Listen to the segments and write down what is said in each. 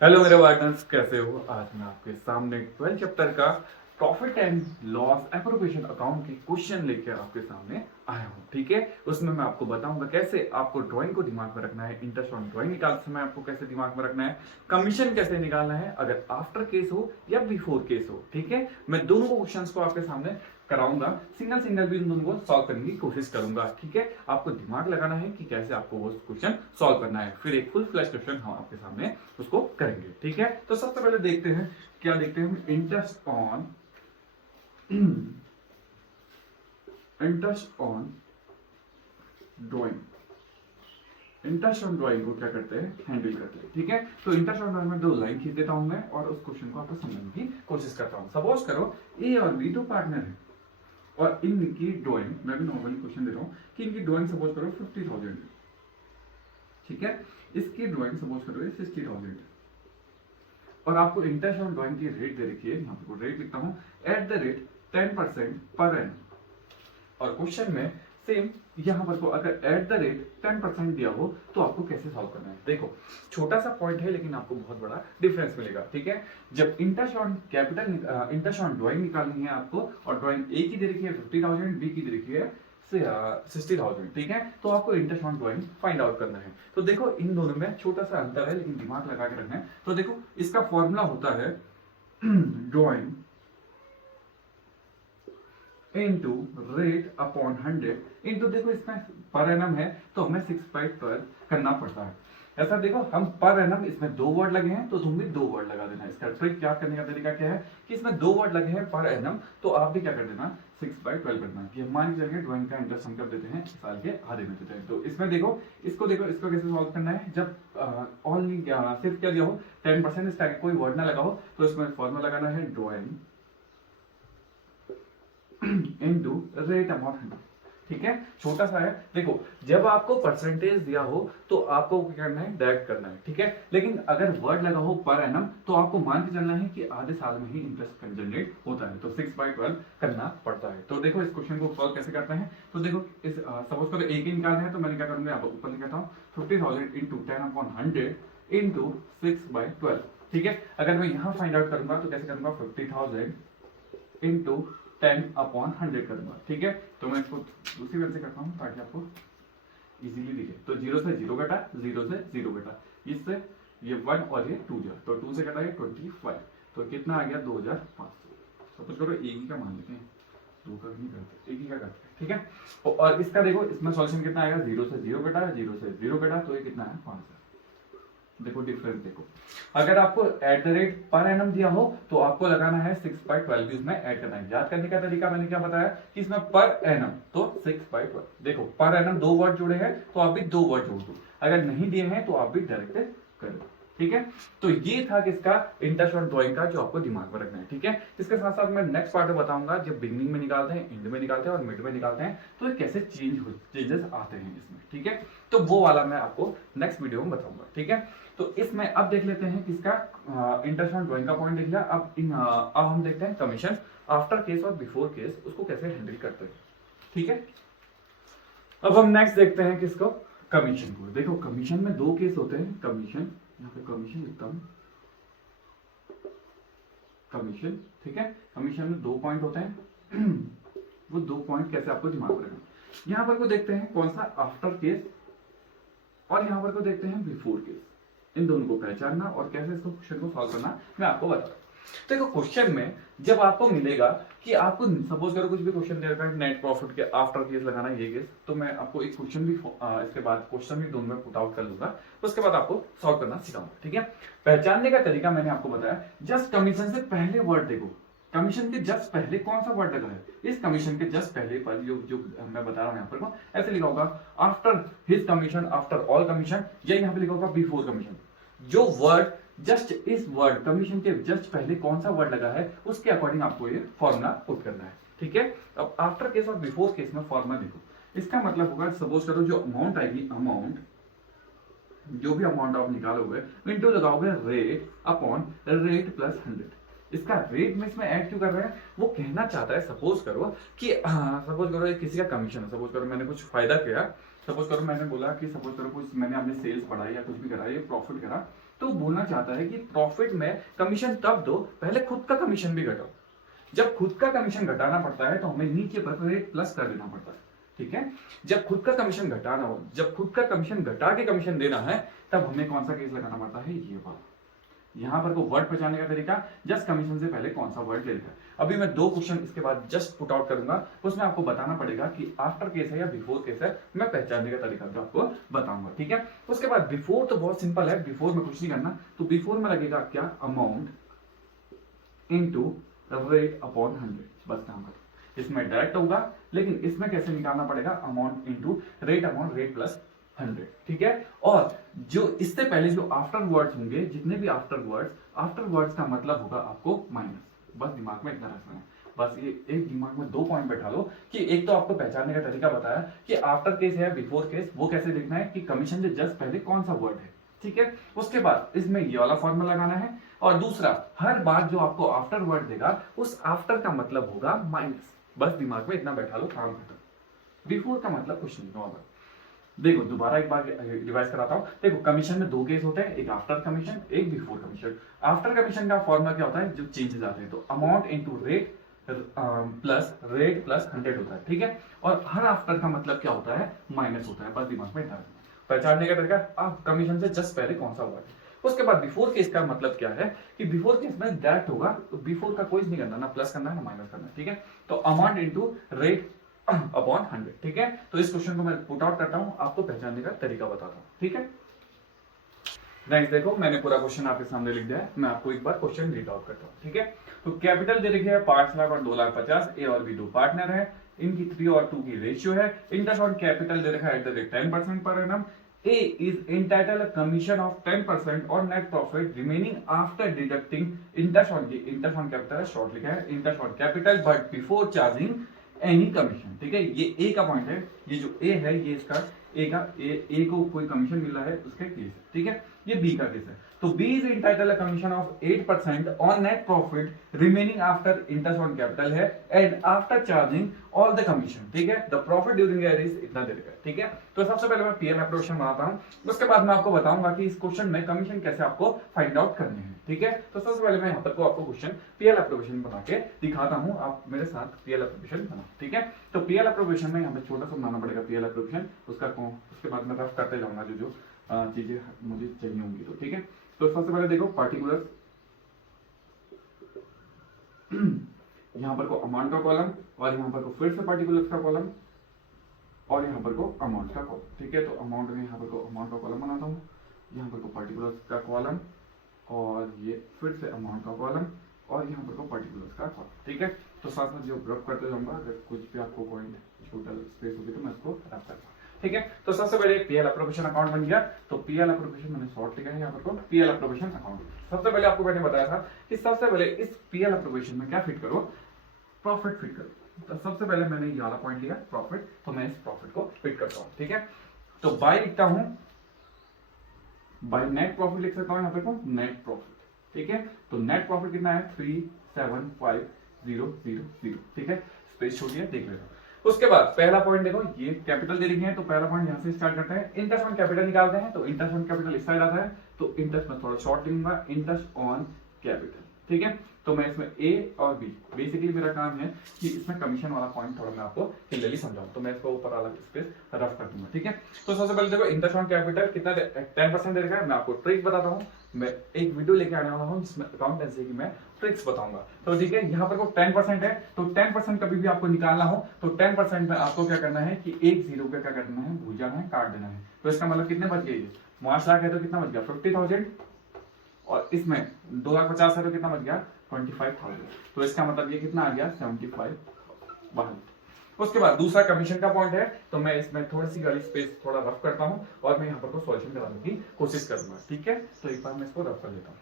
Hello मेरे partners, कैसे हो? आज मैं आपके सामने 12 चैप्टर का profit and loss appropriation account के क्वेश्चन लेके आपके सामने आया हूँ। ठीक है, उसमें मैं आपको बताऊंगा कैसे आपको ड्राइंग को दिमाग में रखना है, इंटरेस्ट ऑन ड्राइंग निकालते समय आपको कैसे दिमाग में रखना है, कमीशन कैसे निकालना है अगर आफ्टर केस हो या बिफोर केस हो। ठीक है, मैं दोनों क्वेश्चंस को आपके सामने कराऊंगा, सिंगल सिंगल भी इन दोनों को सॉल्व करने की कोशिश करूंगा। ठीक है, आपको दिमाग लगाना है कि कैसे आपको वो क्वेश्चन सॉल्व करना है, फिर एक फुल फ्लैश क्वेश्चन हम आपके सामने उसको करेंगे। ठीक है, तो सबसे पहले देखते हैं क्या देखते हैं हम, interest on drawing. Interest on drawing को क्या करते हैं, हैंडल करते हैं। ठीक है, तो इंटरेस्ट ऑन ड्राइंग में दो लाइन खींच देता हूं मैं और उस क्वेश्चन को आपको समझने की कोशिश करता हूं। सपोज करो ए और बी दो पार्टनर है और इनकी ड्राइंग, मैं भी नॉर्मली क्वेश्चन दे रहा हूँ कि इनकी ड्राइंग सपोज करो 50,000। ठीक है, इसकी ड्राइंग सपोज करो 60,000 और आपको इंटरेस्ट ऑन ड्राइंग की रेट दे रखी है। यहाँ पे रेट लिखता हूँ एट द रेट 10% पर एन। और क्वेश्चन में सेम यहाँ पर को अगर एट द रेट 10% दिया हो तो आपको कैसे सॉल्व करना है। देखो, छोटा सा पॉइंट है लेकिन आपको बहुत बड़ा डिफरेंस मिलेगा। ठीक है, जब interest on capital interest on drawing निकालनी है आपको और ड्राइंग ए की दे रखी है 50,000, बी की दे रखी है 60,000। ठीक है, तो आपको interest on drawing find out करना है। तो देखो, इन दोनों में छोटा सा अंतर है लेकिन दिमाग लगा के रखना है। तो देखो, इसका फॉर्मूला होता है drawing into rate upon 100 into, देखो इसमें पर एनम है तो हमें 6/12 करना पड़ता है। ऐसा देखो, हम पर एनम इसमें दो वर्ड लगे हैं तो तुम भी दो वर्ड लगा देना। इसका ट्रिक याद करने का तरीका क्या है कि इसमें दो वर्ड लगे हैं पर एनम, तो आप भी क्या कर देना 6/12 करना। कि मान के चलिए ड्राइंग का इंटरेस्ट हम कर देते हैं साल के आधे में देते हैं। तो इसमें देखो, इसको कैसे सॉल्व करना है। जब ओनली सिर्फ क्या दिया हो 10%, इसका कोई वर्ड ना लगा हो तो इसमें फॉर्मूला लगाना है ड्राइंग इनटू रेट अमाउंट 100। ठीक है, छोटा सा है। देखो, जब आपको परसेंटेज दिया हो तो आपको क्या करना है, डायरेक्ट करना है। ठीक है, लेकिन अगर वर्ड लगा हो पर एनम तो आपको मान के चलना है कि आधे साल में ही इंटरेस्ट जनरेट होता है, तो 6/12 करना पड़ता है। तो देखो, इस क्वेश्चन को सॉल्व कैसे करते हैं। तो देखो, इस सपोज करो एक ही निकालना है तो मैंने क्या करूंगा, यहाँ ऊपर लिखता हूँ 50,000 इंटू 10/100 इंटू 6/12। ठीक है, अगर मैं यहाँ फाइंड आउट करूंगा तो कैसे करूंगा, 50,000 इंटू 10/100 करूंगा। ठीक है, तो मैं इसको दूसरी वे से करता हूँ ताकि आपको इजीली दिखे। तो 0 से 0 घटा, 0 से 0 घटा, इससे ये 1 और ये 2 जा, तो 2 से घटा ये 25, तो कितना आ गया 2,500। सपोज करो एक ही का मान लेते हैं, दो का नहीं करते, एक ही का करते हैं। ठीक है, और इसका देखो, इसमें सॉल्यूशन कितना आएगा, 0 से 0 घटा, 0 से 0 घटा, तो ये कितना है 500। देखो डिफरेंस, देखो अगर आपको at the rate per annum दिया हो तो आपको लगाना है 6/12 भी उसमें ऐड करना है। याद करने का तरीका मैंने क्या बताया कि इसमें पर एनम तो 6/12। देखो, पर एनम दो वर्ड जुड़े हैं तो आप भी दो वर्ड जोड़ दो, अगर नहीं दिए हैं तो आप भी डायरेक्ट कर दो। ठीक है, तो ये था किसका, इंटरेस्ट ऑन ड्राइंग का, जो आपको दिमाग में रखना है। ठीक है, इसके साथ साथ मैं नेक्स्ट पार्ट में बताऊंगा, जब बिगनिंग में निकालते हैं, एंड में निकालते हैं और मिड में निकालते हैं तो ये कैसे चेंजेस आते हैं इसमें। ठीक है, तो वो वाला मैं आपको नेक्स्ट वीडियो में बताऊंगा। ठीक है, तो इसमें अब देख लेते हैं किसका, इंटरेस्ट ऑन ड्राइंग का पॉइंट देख लिया। अब हम देखते हैं कमीशन आफ्टर केस और बिफोर केस, उसको कैसे हैंडल करते हैं। ठीक है, अब हम नेक्स्ट देखते हैं किसको, कमीशन को। देखो, कमीशन में दो केस होते हैं। कमीशन, यहाँ पे कमीशन लिखता हूं, कमीशन। ठीक है, कमीशन में दो पॉइंट होते हैं वो दो पॉइंट कैसे आपको दिमाग में रखना। यहाँ पर को देखते हैं कौन सा, आफ्टर केस, और यहाँ पर को देखते हैं बिफोर केस। इन दोनों को पहचानना और कैसे इसको क्वेश्चन को सॉल्व करना मैं आपको बताऊं। देखो, क्वेश्चन में जब आपको मिलेगा कि आपको सपोज करो कुछ भी क्वेश्चन दे रखा है नेट प्रॉफिट के आफ्टर केस लगाना है ये केस, तो मैं आपको एक क्वेश्चन भी इसके बाद क्वेश्चन भी दोनों में पुट आउट कर लूंगा, उसके बाद आपको सॉल्व करना सिखाऊंगा। ठीक है, पहचानने का तरीका मैंने आपको बताया। जस्ट कमीशन से पहले वर्ड देखो, कमीशन के जस्ट पहले कौन सा वर्ड लगा है, इस कमीशन के जस्ट पहले पर जो जो मैं बता रहा हूं यहाँ पर को ऐसे लिखा होगा after his commission, after all commission, या यहाँ पे लिखा होगा बिफोर कमीशन। जो वर्ड जस्ट इस वर्ड कमीशन के जस्ट पहले कौन सा वर्ड लगा है उसके अकॉर्डिंग आपको ये फॉर्मूला पुट करना है। ठीक है, अब आफ्टर केस और बिफोर केस में फॉर्मूला देखो, इसका मतलब होगा सपोज करो जो अमाउंट आएगी, अमाउंट जो भी अमाउंट आप निकालोगे इंटू लगाओगे रेट अपॉन रेट प्लस 100। इसका रेट में इसमें ऐड क्यों कर रहे हैं, वो कहना चाहता है सपोज करो कि सपोज करो किसी का कमीशन है, सपोज करो मैंने कुछ फायदा किया सपोज करो मैंने बोला कि सपोज करो कुछ मैंने आपने सेल्स बढ़ाई या कुछ भी करा, ये प्रॉफिट करा, तो बोलना चाहता है कि प्रॉफिट में कमीशन तब दो पहले खुद का कमीशन भी घटाओ। जब खुद का कमीशन घटाना पड़ता है तो हमें नीचे पर रेट प्लस कर देना पड़ता है, ठीक है। जब खुद का कमीशन घटाना हो, जब खुद का कमीशन घटा के कमीशन देना है, तब हमें कौन सा केस लगाना पड़ता है, ये वाला। यहां पर को वर्ड पहचानने का तरीका, जस्ट कमीशन से पहले कौन सा वर्ड लेगा। अभी मैं 2 क्वेश्चन इसके बाद जस्ट पुट आउट करूंगा, उसमें आपको बताना पड़ेगा कि आफ्टर केस है या बिफोर केस है, मैं पहचानने का तरीका तो आपको बताऊंगा, ठीक है। उसके बाद बिफोर तो बहुत सिंपल है, बिफोर में कुछ नहीं करना, तो बिफोर में लगेगा क्या, अमाउंट इनटू रेट अपॉन 100, बस काम कर। इसमें डायरेक्ट होगा, लेकिन इसमें कैसे निकालना पड़ेगा, amount into rate upon rate plus 100, ठीक है। और जो इससे पहले जो आफ्टर वर्ड्स होंगे, जितने भी आफ्टर वर्ड्स का मतलब होगा आपको माइनस, बस दिमाग में इतना रखना है। बस ये एक दिमाग में 2 पॉइंट बैठा लो कि एक तो आपको पहचानने का तरीका बताया कि आफ्टर केस है बिफोर केस, वो कैसे देखना है कि कमीशन से जस्ट पहले कौन सा वर्ड है, ठीक है। उसके बाद इसमें ये वाला फॉर्मूला लगाना है, और दूसरा हर बार जो आपको आफ्टर वर्ड देगा उस आफ्टर का मतलब होगा माइनस, बस दिमाग में इतना बैठा लो, काम खत्म। बिफोर का मतलब कुछ नहीं, नॉर्मल। देखो दोबारा एक बार रिवाइज कराता हूं। देखो कमीशन में 2 केस होते हैं, एक आफ्टर कमीशन, एक बिफोर कमीशन। आफ्टर कमीशन का फॉर्मूला क्या होता है, जो चेंजेस आते हैं, तो amount into rate plus rate plus 100 होता है, ठीक है। और हर आफ्टर का मतलब क्या होता है, माइनस होता है, बस दिमाग में इतना रखना। पहचानने का तरीका, आप कमीशन से जस्ट पहले कौन सा हुआ है। उसके बाद बिफोर केस का मतलब क्या है कि बिफोर केस में डायरेक्ट होगा, तो बिफोर का कोई नहीं करना, ना प्लस करना है ना माइनस करना है, ठीक है। तो अमाउंट इनटू रेट अपॉन 100, ठीक है। तो इस क्वेश्चन को मैं पुट आउट करता हूं, आपको पहचानने का तरीका बताता हूं, ठीक है। नेक्स्ट देखो, मैंने पूरा क्वेश्चन आपके सामने लिख दिया है, मैं आपको एक बार क्वेश्चन रीड आउट करता हूं, ठीक है। तो कैपिटल दे रखी है 5 लाख और 2,50,000, ए और बी 2 पार्टनर है, इनकी 3 और 2 की रेशियो है, इंटरेस्ट ऑन कैपिटल दे रखा है at the rate 10% per annum, A is entitled a commission of 10% on net profit remaining after deducting interest on capital है, short लिखा है, interest on capital but before charging any commission, ठीक है। ये A का point है, ये जो A है ये इसका A को कोई कमीशन मिल रहा है उसके केस, ठीक है। ये B का केस है, तो B is entitled a commission of 8% on net profit remaining after interest on capital है and after charging all the commission, ठीक है। The profit during the year is इतना दे देगा, ठीक है। तो सबसे पहले मैं पीएल एप्रोप्रिएशन बनाता हूँ, उसके बाद मैं आपको बताऊंगा कि इस क्वेश्चन में कमीशन कैसे आपको फाइंड आउट करने हैं, ठीक है। तो सबसे पहले मैं यहाँ पर को आपको क्वेश्चन पीएल एप्रोप्रिएशन बना के दिखाता हूँ, आप मेरे साथ पीएल एप्रोप्रिएशन बनाओ, ठीक है। तो पीएल एप्रोप्रिएशन में यहाँ पे छोटा सा बनाना पड़ेगा पीएल एप्रोप्रिएशन, उसके बाद मैं रफ करते जाऊंगा जो चीजें मुझे चाहिए होंगी, तो ठीक है। तो सबसे पहले देखो पार्टिकुलर्स, यहाँ पर को अमाउंट का कॉलम, और यहाँ पर को फिर से पार्टिकुलर्स का कॉलम, और यहाँ पर को अमाउंट का कॉलम, ठीक है। तो अमाउंट में यहाँ पर को अमाउंट का कॉलम बनाता हूँ, यहाँ पर को पार्टिकुलर्स का कॉलम, और ये फिर से अमाउंट का कॉलम, और यहाँ पर को पार्टिकुलर्स का कॉलम, ठीक है। तो साथ में जो रफ करते जाऊंगा, अगर कुछ भी आपको पॉइंट छोटा स्पेस होगी तो मैं इसको रफ करता हूँ, ठीक है। तो सबसे पहले पीएल एप्रोप्रिएशन अकाउंट बन गया, तो पीएल एप्रोप्रिएशन मैंने शॉर्ट लिखा है यहाँ पर को पीएल एप्रोप्रिएशन अकाउंट। सबसे पहले आपको मैंने बताया था कि सबसे पहले इस पीएल एप्रोप्रिएशन में क्या फिट करो, प्रॉफिट फिट करो। तो सबसे पहले मैंने ये वाला पॉइंट लिया प्रॉफिट, तो मैं इस प्रॉफिट को फिट करता हूँ, ठीक है। तो बाय लिखता हूं, बाय नेट प्रॉफिट लिख सकता हूं यहाँ पे नेट प्रॉफिट, ठीक है। तो नेट प्रॉफिट कितना है 375,000, ठीक है। स्पेस छोटी है, देख लेना। उसके बाद पहला पॉइंट देखो, ये कैपिटल दे रही है, तो पहला पॉइंट यहां से स्टार्ट करते हैं, इंटरेस्ट ऑन कैपिटल निकालते हैं। तो इंटरेस्ट ऑन कैपिटल इस साइड आता है, तो इंटरेस्ट में थोड़ा शॉर्ट लिखूंगा, इंटरेस्ट ऑन कैपिटल, ठीक है। तो मैं इसमें ए और बी, बेसिकली मेरा काम है कि इसमें कमीशन वाला पॉइंट थोड़ा मैं आपको क्लियरली समझाऊं, तो मैं इसको ऊपर वाला स्पेस रफ कर दूंगा, ठीक है। तो सबसे पहले देखो इंटरेस्ट ऑन कैपिटल कितना 10% दे रखा है। मैं आपको ट्रिक बताता हूं, मैं एक वीडियो लेके आने वाला हूं जिसमें अकाउंटेंसी की मैं ट्रिक्स बताऊंगा, तो ठीक है। यहाँ पर को 10% है, तो 10% कभी भी आपको निकालना हो तो 10% में आपको क्या करना है कि एक जीरो का क्या करना है, भूल जाना है, काट देना है। तो इसका मतलब कितने बच गए, 5 लाख है तो कितना बच गया 50,000, और इसमें 2,50,000 है तो कितना बच गया 25,000। तो इसका मतलब ये कितना आ गया 75 बाहर। उसके बाद दूसरा कमीशन का पॉइंट है, तो मैं इसमें थोड़ी सी गाड़ी स्पेस थोड़ा रफ करता हूं, और मैं यहाँ पर को सॉल्यूशन कराने की कोशिश करूंगा, ठीक है। तो एक बार मैं इसको रफ कर लेता हूँ,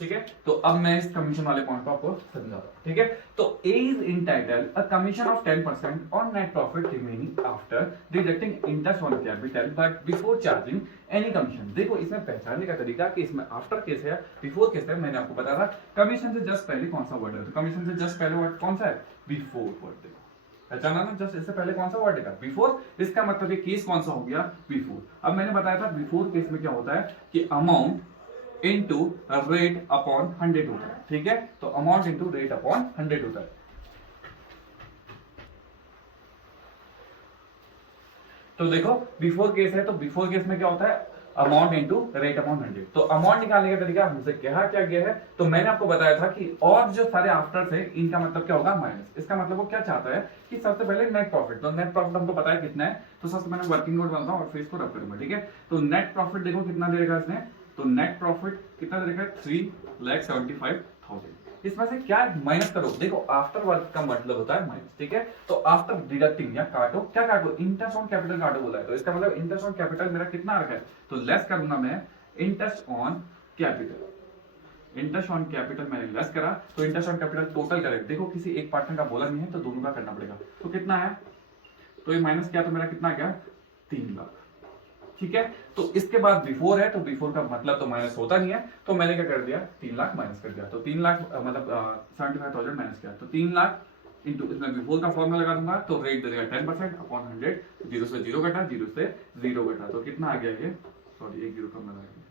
ठीक है। तो अब मैं इस कमीशन वाले पॉइंट को आपको समझाता हूं, ठीक है। तो A is entitled a commission of 10% on net profit remaining after deducting interest on capital but before charging any commission। देखो इसमें पहचानने का तरीका कि इसमें आफ्टर केस है बिफोर केस है, मैंने आपको बताया था कमीशन से जस्ट पहले कौन सा वर्ड है, तो कमीशन से जस्ट पहले वर्ड कौन सा है, बिफोर वर्ड। देखो पहचाना ना, जस्ट इससे पहले कौन सा वर्ड है बिफोर, इसका मतलब ये केस कौन सा हो गया बिफोर। अब मैंने बताया था बिफोर केस में क्या होता है कि अमाउंट इनटू रेट अपॉन 100 होता है, ठीक है, तो अमाउंट इनटू रेट अपॉन 100 होता है। तो देखो बिफोर केस है, तो बिफोर केस में क्या होता है अमाउंट इनटू रेट अपॉन 100। तो अमाउंट निकालने का तरीका हमसे कहा क्या गया है, तो मैंने आपको बताया था कि और जो सारे आफ्टर्स है इनका मतलब क्या होगा माइनस। इसका मतलब वो क्या चाहता है कि सबसे पहले नेट प्रॉफिट, तो नेट प्रॉफिट हमको पता है कितना है, तो सबसे पहले वर्किंग नोट बनाता हूं और फिर इसको रब करूंगा, ठीक है। तो नेट प्रॉफिट देखो कितना दे रखा इसने, तो नेट प्रॉफिट कितना दे रखा है 3,75,000। इसमें से क्या माइनस करो, देखो आफ्टर वर्क का मतलब होता है माइनस, ठीक है। तो आफ्टर डिडक्टिंग या काटो, क्या काटो इंटरेस्ट ऑन कैपिटल काटो बोला है, तो इसका मतलब इंटरेस्ट ऑन कैपिटल मेरा कितना आ रखा है, तो लेस करूंगा मैं interest on capital. Interest on capital मैंने लेस करा, तो इंटरेस्ट ऑन कैपिटल टोटल करें, देखो किसी एक पार्टनर का बोला नहीं है तो दोनों का करना पड़ेगा, तो कितना है, तो ये माइनस किया तो मेरा कितना आ गया 3 लाख, ठीक है। तो इसके बाद बिफोर है, तो बिफोर का मतलब तो माइनस होता नहीं है, तो मैंने क्या कर दिया 3 लाख माइनस कर दिया, तो 3 लाख मतलब 75,000 माइनस किया, तो 3 लाख इंटू इसमें बिफोर का फॉर्मूला लगा दूंगा, तो रेट दे देगा 10% अपॉन 100, जीरो से जीरो घटा, जीरो से जीरो घटा, तो कितना आ गया ये, सॉरी एक जीरो कम लगा गया,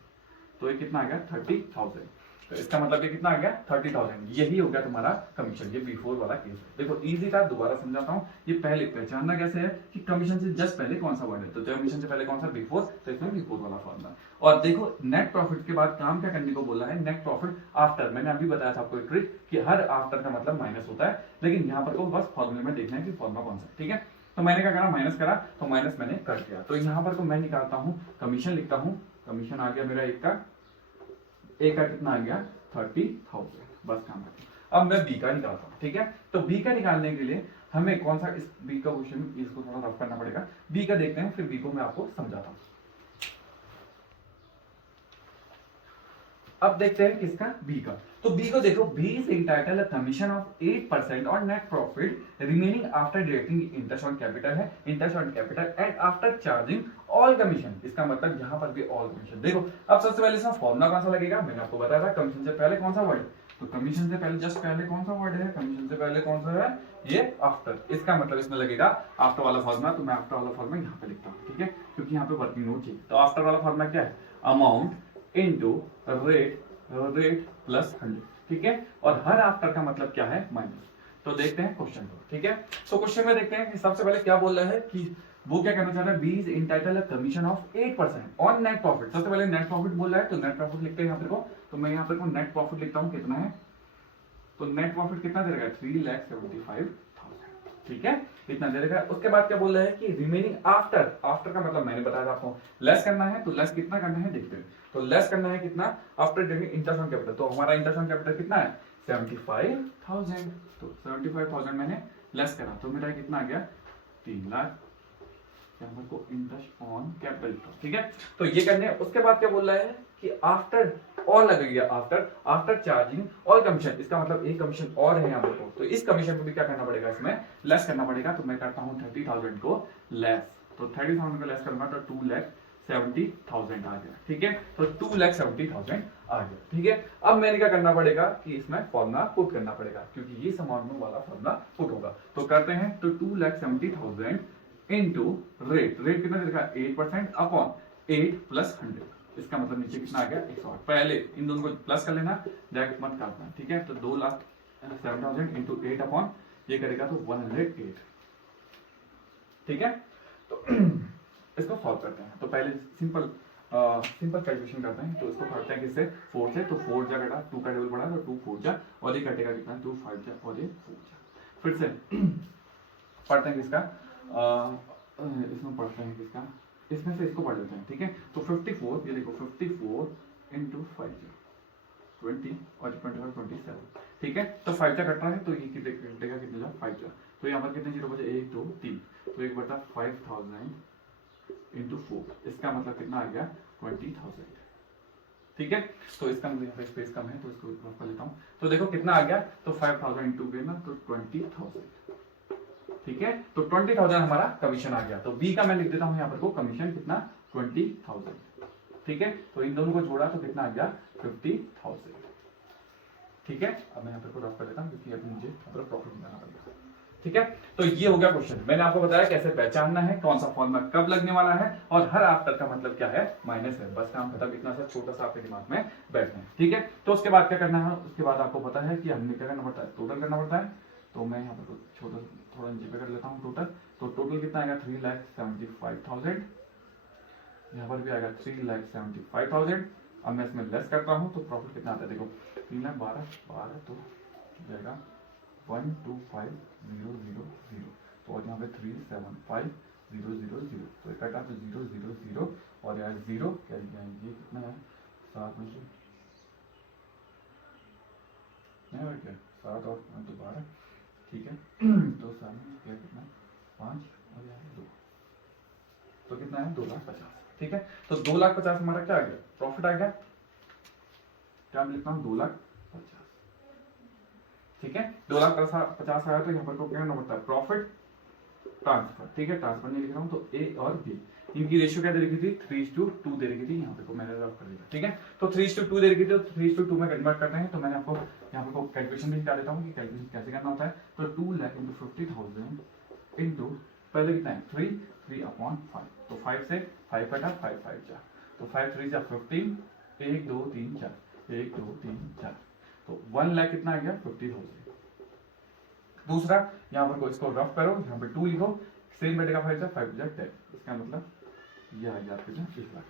तो ये कितना आ गया 30,000। तो इसका मतलब ये कितना आ गया 30,000, यही हो गया तुम्हारा कमीशन। ये बिफोर वाला केस है, देखो इजी था, दोबारा समझाता हूँ। ये पहले पहचानना कैसे है कि कमीशन से जस्ट पहले कौन सा वर्ड है, तो कमीशन से पहले कौन सा बिफोर, तो इसमें बिफोर वाला फॉर्मूला। और देखो नेट प्रॉफिट के बाद काम क्या करने को बोला है, नेट प्रॉफिट आफ्टर। मैंने अभी बताया था आपको एक ट्रिक कि हर आफ्टर का मतलब माइनस होता है, लेकिन यहाँ पर को बस फॉर्मूले में देखना है कि फॉर्मूला कौन सा, ठीक है। तो मैंने क्या करा माइनस करा, तो माइनस मैंने कर दिया, तो यहाँ पर को मैं निकालता हूँ कमीशन, लिखता हूँ कमीशन आ गया मेरा एक का कितना आ गया 30,000, बस काम खत्म। अब मैं बी का निकालता हूँ, ठीक है। तो बी का निकालने के लिए हमें कौन सा, इस बी का क्वेश्चन इसको थोड़ा रफ करना पड़ेगा, बी का देखते हैं, फिर बी को मैं आपको समझाता हूँ। अब देखते हैं किसका बी का, तो बी को देखो, B is entitled a commission of 8% on net profit remaining after deducting interest on capital है, interest on capital and after charging all commission. इसका मतलब यहाँ पर भी ऑल कमीशन। देखो अब सबसे पहले इसका फॉर्मूला कौन सा लगेगा, मैंने आपको बताया था कमीशन से पहले कौन सा वर्ड, तो कमीशन से पहले जस्ट पहले कौन सा वर्ड है, कमीशन से पहले कौन सा है ये आफ्टर। इसका मतलब इसमें लगेगा आफ्टर वाला फॉर्मूला, तो मैं आफ्टर वाला फॉर्मूला यहाँ पे लिखता हूँ, ठीक है, क्योंकि यहाँ पे वर्किंग नोट चाहिए। तो आफ्टर वाला फॉर्मूला क्या है, अमाउंट इनटू रेट प्लस 100, ठीक है। और हर आफ्टर का मतलब क्या है माइनस। तो देखते हैं क्वेश्चन को, ठीक है। तो क्वेश्चन में देखते हैं कि सबसे पहले क्या बोल रहा है कि वो क्या कहना चाह रहा है, B is entitled a commission of 8% on net profit. सबसे पहले नेट प्रॉफिट बोल रहा है, तो नेट प्रॉफिट लिखते हैं यहाँ पे को, तो मैं यहाँ पे को नेट प्रॉफिट लिखता हूँ कितना है, तो नेट प्रॉफिट कितना दे रहा है 3,75,000, ठीक है, इतना दे रखा है। उसके बाद क्या बोल रहा है कि रिमेनिंग आफ्टर, आफ्टर का मतलब मैंने बताया था आपको लेस करना है, तो लेस कितना करना है देखते हैं। तो लेस करना है कितना, after deducting interest on capital, तो हमारा इंटरेस्ट ऑन कैपिटल कितना है 75,000, तो 75,000 मैंने लेस करा, तो मेरा कितना आ गया 3 लाख को इंटरेस्ट ऑन कैपिटल, ठीक है। तो ये करने, उसके बाद क्या बोल रहा है कि आफ्टर और लगेगा, आफ्टर चार्जिंग ऑल कमीशन। इसका मतलब एक कमीशन और है यहाँ पर, तो इस कमीशन को भी क्या करना पड़ेगा, इसमें लेस करना पड़ेगा। तो मैं करता हूँ 30,000 को लेस, तो 30,000 को लेस करूंगा तो 2,70,000 आ गया, ठीक है। तो 2,70,000 आ गया, ठीक है। अब मैंने क्या करना पड़ेगा कि इसमें फॉर्मूला पुट करना पड़ेगा, क्योंकि ये समान वाला फॉर्मूला पुट होगा। तो करते हैं, तो 2,70,000 इनटू रेट कितना देखा 8% अपॉन 8 प्लस 100, इसका मतलब नीचे कितना आ गया 108। पहले इन दोनों को प्लस कर लेना, डायरेक्ट मत काटना, ठीक है। तो 2,07,000 इंटू 8 अपॉन ये करेगा तो 108, ठीक है। तो इसको सॉल्व करते हैं, तो पहले सिंपल कैलकुलेशन करते हैं। तो इसको करते हैं किससे 4 से, तो 4 जा कटा 2 का टेबल बढ़ा तो 2 4 जा, और ये कटेगा कितना 2 5 जा और ये 4 जा। फिर से पढ़ते हैं किसका, इसमें पढ़ते हैं किसका, इसमें से इसको पढ़ लेते हैं, ठीक है। तो 54, ये देखो 54 इंटू 5 20 और 25 27, ठीक है। तो 5 जा कट रहा है, तो ये कितने कटेगा, कितने जा 5 जा, तो यहाँ पर कितने जीरो बचे 1 2 3, तो एक बटा 5,000 इंटू 4, इसका मतलब कितना आ गया 20,000, ठीक है। तो इसका मतलब यहाँ पे स्पेस कम है, तो इसको ड्रॉप कर लेता हूँ। तो देखो कितना आ गया, तो 5,000 इंटू ना तो 20,000, ठीक है। तो 20,000 हमारा कमीशन आ गया। तो बी का मैं लिख देता हूं यहाँ पर को कमीशन कितना 20,000, ठीक है। तो इन दोनों को जोड़ा तो कितना आ गया 50,000, ठीक है। अब मैं यहाँ पर को ड्रॉप कर देता हूँ, क्योंकि अभी मुझे प्रॉफिट निकालना पड़ेगा। ठीक है, तो ये हो गया क्वेश्चन। मैंने आपको बताया कैसे पहचानना है, कौन सा फॉर्मूला कब लगने वाला है, और हर आफ्टर का मतलब क्या है, माइनस है। बस काम खत्म, इतना सा छोटा सा आपके दिमाग में बैठना है। ठीक है, तो उसके बाद क्या करना है, उसके बाद आपको पता है कि हमने क्या करना पड़ता है, टोटल करना पड़ता है। तो मैं यहाँ पर छोटा थोड़ा नीचे पे कर लेता हूँ टोटल। तो टोटल कितना आएगा, 3,75,000। यहाँ पर भी आएगा 3,75,000। अब मैं इसमें लेस करता हूँ तो प्रॉफिट कितना आता है, देखो 3,12,12 तो जाएगा 125,000। तो और यहाँ पे 375,000, तो इकट्ठा तो 0,0,0 और यार 0 क्या ये कितना है, 7 में से नहीं और क्या, 7 और 12, ठीक है। तो 7 में क्या कितना, 5 और यहाँ 2, तो कितना है 2,50,000। ठीक है, तो 2,50,000 हमारा क्या आ गया, प्रॉफिट आ गया। क्या मैं लिखता हूँ 2,50,000। ठीक है, 2,50,000 आया तो यहाँ पर को क्या करना पड़ता है, प्रॉफिट ट्रांसफर। ठीक है, ट्रांसफर नहीं लिख रहा हूँ, तो ए और बी इनकी रेशियो क्या दे रखी थी, 3:2 दे रखी थी। यहाँ पे को मैंने रफ कर दिया। ठीक है, तो 3:2 दे रखी थी, तो 3:2 में कन्वर्ट करते हैं। तो मैंने आपको यहाँ पे को कैलकुलेशन भी बता देता हूँ कि कैलकुलेशन कैसे करना होता है। तो 2 लाख इंटू 50,000 इंटू पहले कितना है 3/5, तो 5 से 5 कटा 5 5 जा, तो 5 3 जा 15, 1 2 3 4, 1 2 3 4, तो 1 लाख कितना आ गया 50,000। दूसरा यहाँ पर को इसको रफ करो, यहाँ पे 2 लिखो, सेम बैठेगा 5 जा 5 जा 10, इसका मतलब ये आ गया आपके 1 लाख।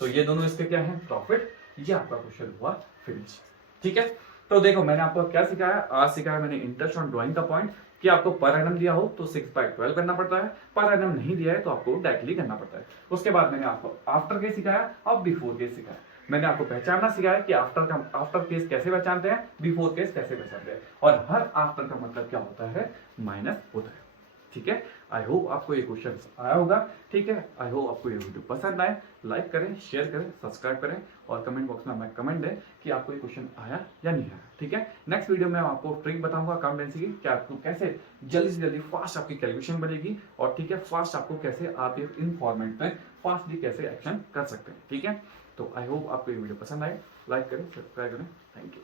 तो ये दोनों इसके क्या है, प्रॉफिट। ये आपका क्वेश्चन हुआ फिनिश। ठीक है, तो देखो मैंने आपको क्या सिखाया, आज सिखाया मैंने इंटरेस्ट ऑन ड्राइंग का पॉइंट, कि आपको पर एनम दिया हो तो 6/12 करना पड़ता है, पर एनम नहीं दिया है तो आपको डायरेक्टली करना पड़ता है। उसके बाद मैंने आपको आफ्टर केस सिखाया और बिफोर केस सिखाया। मैंने आपको पहचानना सिखाया कि आफ्टर केस कैसे पहचानते हैं, बिफोर केस कैसे पहचानते हैं, और हर आफ्टर का मतलब क्या होता है, माइनस होता है। ठीक है, आई होप आपको ये क्वेश्चन आया होगा। ठीक है, आई होप आपको ये वीडियो पसंद आए। लाइक करें, शेयर करें, सब्सक्राइब करें, और कमेंट बॉक्स में हमें कमेंट दें कि आपको ये क्वेश्चन आया या नहीं आया। ठीक है, नेक्स्ट वीडियो में आपको ट्रिक बताऊंगा अकाउंटेंसी की, कि आपको कैसे जल्दी से जल्दी फास्ट आपकी कैलकुलेशन बनेगी, और ठीक है फास्ट आपको कैसे आप इन फॉर्मेट में फास्टली कैसे एक्शन कर सकते हैं। ठीक है, तो आई होप आपको ये वीडियो पसंद आए। लाइक करें, सब्सक्राइब करें, थैंक यू।